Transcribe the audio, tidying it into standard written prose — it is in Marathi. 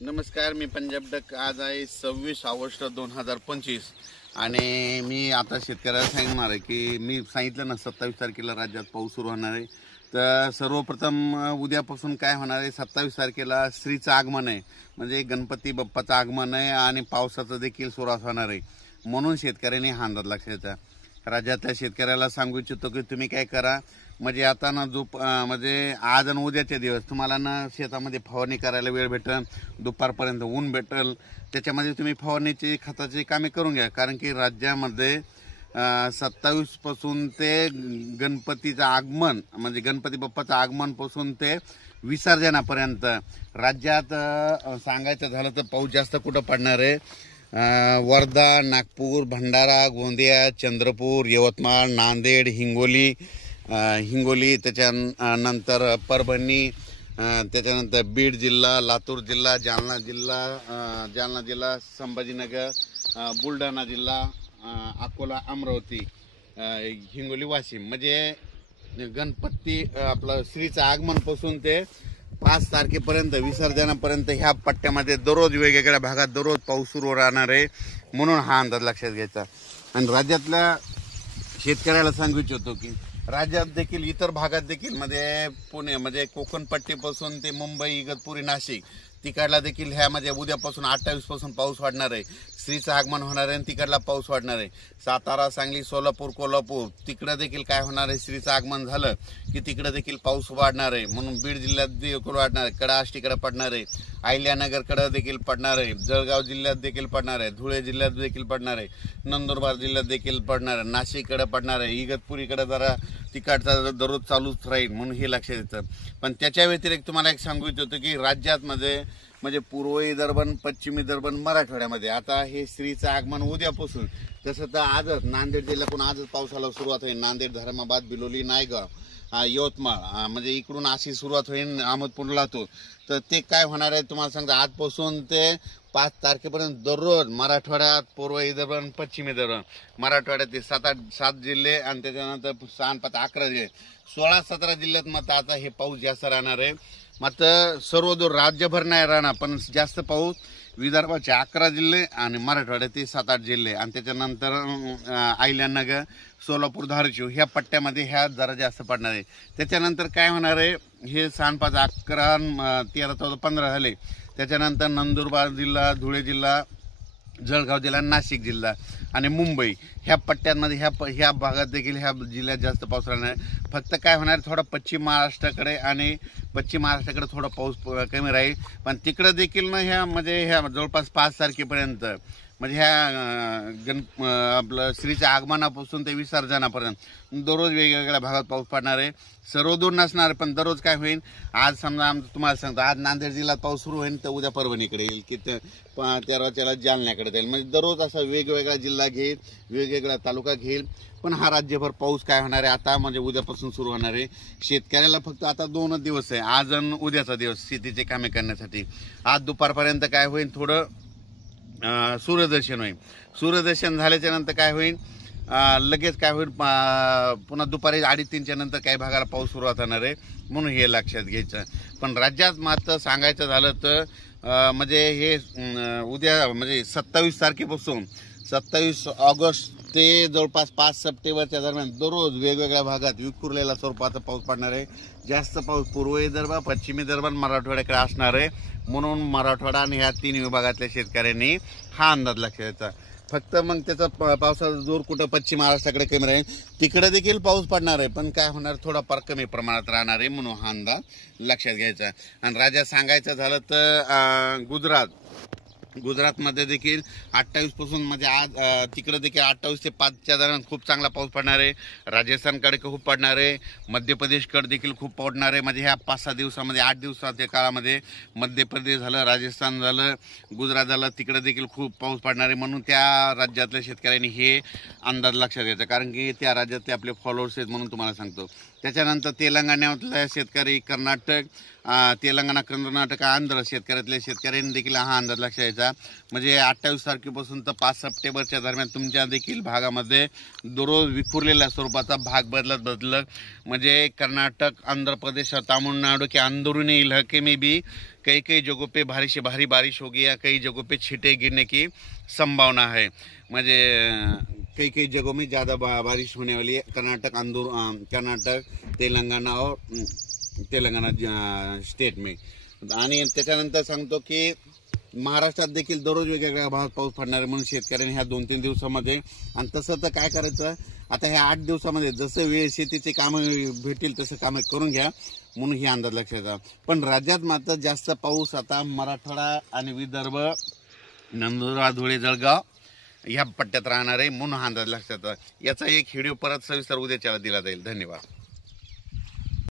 नमस्कार, मी पंजाब डक. आज आहे 26 ऑगस्ट 2025 आणि मी आता शेतकऱ्याला सांगणार आहे की मी सांगितलं ना 27 तारखेला राज्यात पाऊस सुरू होणार आहे. तर सर्वप्रथम उद्यापासून काय होणार आहे, 27 तारखेला श्रीचं आगमन आहे, म्हणजे गणपती बाप्पाचं आगमन आहे आणि पावसाचं देखील सुरुवात होणार आहे. म्हणून शेतकऱ्यांनी हा अंदाज लक्षात घ्यायचा. राज्यातल्या शेतकऱ्याला सांगू इच्छितो की तुम्ही काय करा, म्हणजे आता ना जो म्हणजे आज आणि उद्याचे दिवस तुम्हाला ना शेतामध्ये फवारणी करायला वेळ भेटेल, दुपारपर्यंत ऊन भेटेल, त्याच्यामध्ये तुम्ही फवारणीची खताची कामे करून घ्या. कारण की राज्यामध्ये 27 पासून ते गणपतीचं आगमन म्हणजे गणपती बाप्पाचं आगमन पासून ते विसर्जनापर्यंत राज्यात सांगायचं झालं तर पाऊस जास्त कुठं पडणार आहे, वर्धा, नागपूर, भंडारा, गोंदिया, चंद्रपूर, यवतमाळ, नांदेड, हिंगोली, त्याच्यानंतर परभणी, त्याच्यानंतर बीड जिल्हा, लातूर जिल्हा, जालना जिल्हा, संभाजीनगर, बुलढाणा जिल्हा, अकोला, अमरावती, हिंगोली, वाशिम, म्हणजे गणपती आपलं श्रीचं आगमनपासून ते 5 तारखेपर्यंत विसर्जनापर्यंत ह्या पट्ट्यामध्ये दररोज वेगवेगळ्या भागात दररोज पाऊस सुरू राहणार आहे. म्हणून हा अंदाज लक्षात घ्यायचा. आणि राज्यातल्या शेतकऱ्याला सांगू इच्छितो की राज्यात देखील इतर भागात देखील म्हणजे पुणे म्हणजे कोकण पट्टीपासून ते मुंबई, इगतपुरी, नाशिक तिकडला देखील ह्यामध्ये उद्यापासून 28 पासून पाऊस वाढणार आहे. श्रीचं आगमन होणार आहे आणि तिकडला पाऊस वाढणार आहे. सातारा, सांगली, सोलापूर, कोल्हापूर तिकडं देखील काय होणार आहे, श्रीचं आगमन झालं की तिकडं देखील पाऊस वाढणार आहे. म्हणून बीड जिल्ह्यात देखील वाढणार आहे, कडा आष्टीकडे पडणार आहे, अहिल्यानगरकडे देखील पडणार आहे, जळगाव जिल्ह्यात देखील पडणार आहे, धुळे जिल्ह्यात देखील पडणार आहे, नंदुरबार जिल्ह्यात देखील पडणार आहे, नाशिककडे पडणार आहे, इगतपुरीकडे जरा तिकडचा दररोज चालूच राहील. म्हणून हे लक्षात येतं. पण त्याच्या व्यतिरिक्त तुम्हाला एक सांगू इच्छितो की राज्यात म्हणजे पूर्व विदर्भ, पश्चिम विदर्भ, मराठवाड्यामध्ये आता हे श्रीचं आगमन उद्यापासून, तसं तर आजच नांदेड जिल्ह्यातून आजच पावसाला सुरुवात होईल. नांदेड, धर्माबाद, बिलोली, नायगाव, यवतमाळ म्हणजे इकडून अशी सुरुवात होईल अहमदपूर, लातूर. तर ते काय होणार आहे तुम्हाला सांगतो, आजपासून ते 5 तारखेपर्यंत दररोज मराठवाड्यात, पूर्व विदर्भ, पश्चिम विदर्भ, मराठवाड्यात ते 7 जिल्हे आणि त्याच्यानंतर 11 जिल्हे, 16-17 जिल्ह्यात मग आता हे पाऊस जास्त राहणार आहे. मात्र सर्व दूर राज्यभर नाही राहणार, पण जास्त पाऊस विदर्भाचे 11 जिल्हे आणि मराठवाड्याचे 7-8 जिल्हे आणि त्याच्यानंतर अहिल्यानगर, सोलापूर, धाराशिव ह्या पट्ट्यामध्ये ह्या जरा जास्त पडणार आहे. त्याच्यानंतर काय होणार आहे, हे 6, 5, 11, 13, 14, 15 झाले. त्याच्यानंतर नंदुरबार जिल्हा, धुळे जिल्हा, जळगाव जिल्हा, नाशिक जिल्हा आणि मुंबई ह्या पट्ट्यांमध्ये ह्या भागात देखील ह्या जिल्ह्यात जास्त पाऊस राहणार आहे. फक्त काय होणार, थोडा पश्चिम महाराष्ट्राकडे थोडा पाऊस कमी राहील. पण तिकडं देखील ना ह्या म्हणजे ह्या जवळपास 5 तारखेपर्यंत म्हणजे ह्या आपलं श्रीच्या आगमनापासून ते विसर्जनापर्यंत दररोज वेगवेगळ्या भागात पाऊस पडणार आहे. सर्वदूर नसणार, पण दररोज काय होईल, आज समजा तुम्हाला सांगतो, आज नांदेड जिल्ह्यात पाऊस सुरू होईल तर उद्या परभणीकडे येईल की 13 जालन्याकडे जाईल. म्हणजे दररोज असा वेगवेगळा जिल्हा घेईल, वेगवेगळा तालुका घेईल. पण हा राज्यभर पाऊस काय होणार आहे आता म्हणजे उद्यापासून सुरू होणार आहे. शेतकऱ्याला फक्त आता 2 दिवस आहे, आज आणि उद्याचा दिवस शेतीचे कामे करण्यासाठी. आज दुपारपर्यंत काय होईल, थोडं सूर्यदर्शन होईल. सूर्यदर्शन झाल्याच्या नंतर काय होईल, लगेच काय होईल, पुन्हा दुपारी 2:30च्या नंतर काही भागाला पाऊस सुरुवात होणार आहे. म्हणून हे लक्षात घ्यायचं. पण राज्यात मात्र सांगायचं झालं तर म्हणजे हे उद्या म्हणजे 27 तारखेपासून 27 ऑगस्ट ते जवळपास 5 सप्टेंबरच्या दरम्यान दररोज वेगवेगळ्या भागात विखुरलेला स्वरूपाचा पाऊस पडणार आहे. जास्त पाऊस पूर्व विदर्भ, पश्चिम विदर्भ, मराठवाड्याकडे असणार आहे. म्हणून मराठवाडा आणि ह्या 3 विभागातल्या शेतकऱ्यांनी हा अंदाज लक्षात घ्यायचा. फक्त मग त्याचा पावसाचा जोर कुठं पश्चिम महाराष्ट्राकडे कमी राहील, तिकडे देखील पाऊस पडणार आहे, पण काय होणार, थोडाफार कमी प्रमाणात राहणार आहे. म्हणून हा अंदाज लक्षात घ्यायचा. आणि राज्यात सांगायचं झालं तर गुजरातमध्ये देखील 28 पासून म्हणजे आज तिकडे देखील 28 ते 5च्या दरम्यान खूप चांगला पाऊस पडणार आहे. राजस्थानकडे खूप पडणार आहे, मध्य प्रदेशकडे देखील खूप पडणार आहे. म्हणजे ह्या 5-6 दिवसामध्ये 8 दिवसाच्या काळामध्ये मध्य प्रदेश झालं, राजस्थान झालं, गुजरात झालं, तिकडे देखील खूप पाऊस पडणार आहे. म्हणून त्या राज्यातल्या शेतकऱ्यांनी हे अंदाज लक्षात घ्यायचा, कारण की त्या राज्यातले आपले फॉलोअर्स आहेत म्हणून तुम्हाला सांगतो. त्याच्यानंतर तेलंगणातल्या शेतकरी, कर्नाटक, तेलंगणा, कर्नाटक, आंध्र शेतकऱ्यातल्या शेतकऱ्यांनी देखील हा अंदाज लक्षात यायचा. म्हणजे 28 तारखेपासून तर 5 सप्टेंबरच्या दरम्यान तुमच्या देखील भागामध्ये दररोज विखुरलेल्या स्वरूपाचा भाग बदलत म्हणजे कर्नाटक, आंध्र प्रदेश और तमिलनाडु के अंदरूनी इलाके में भी कई जगहों पे भारी से भारी बारिश होगी या कई जगहों पे छींटे गिरने की संभावना है. म्हणजे कई जगहों में ज़्यादा बारिश होने वाली है. कर्नाटक, तेलंगणा स्टेट में. आणि त्याच्यानंतर सांगतो की महाराष्ट्रात देखील दररोज वेगवेगळ्या भागात पाऊस पडणार आहे. म्हणून शेतकऱ्यांनी ह्या 2-3 दिवसामध्ये, आणि तसं तर काय करायचं आता ह्या 8 दिवसामध्ये जसं वेळ शेतीचे कामं भेटतील तसं कामं करून घ्या, म्हणून ही अंदाज लक्षात येतात. पण राज्यात मात्र जास्त पाऊस आता मराठवाडा आणि विदर्भ, नंदुरबार, धुळे, जळगाव ह्या पट्ट्यात राहणार आहे, म्हणून हा अंदाज लक्षात येतात. याचा एक व्हिडिओ परत सविस्तर उद्याच्याला दिला जाईल. धन्यवाद.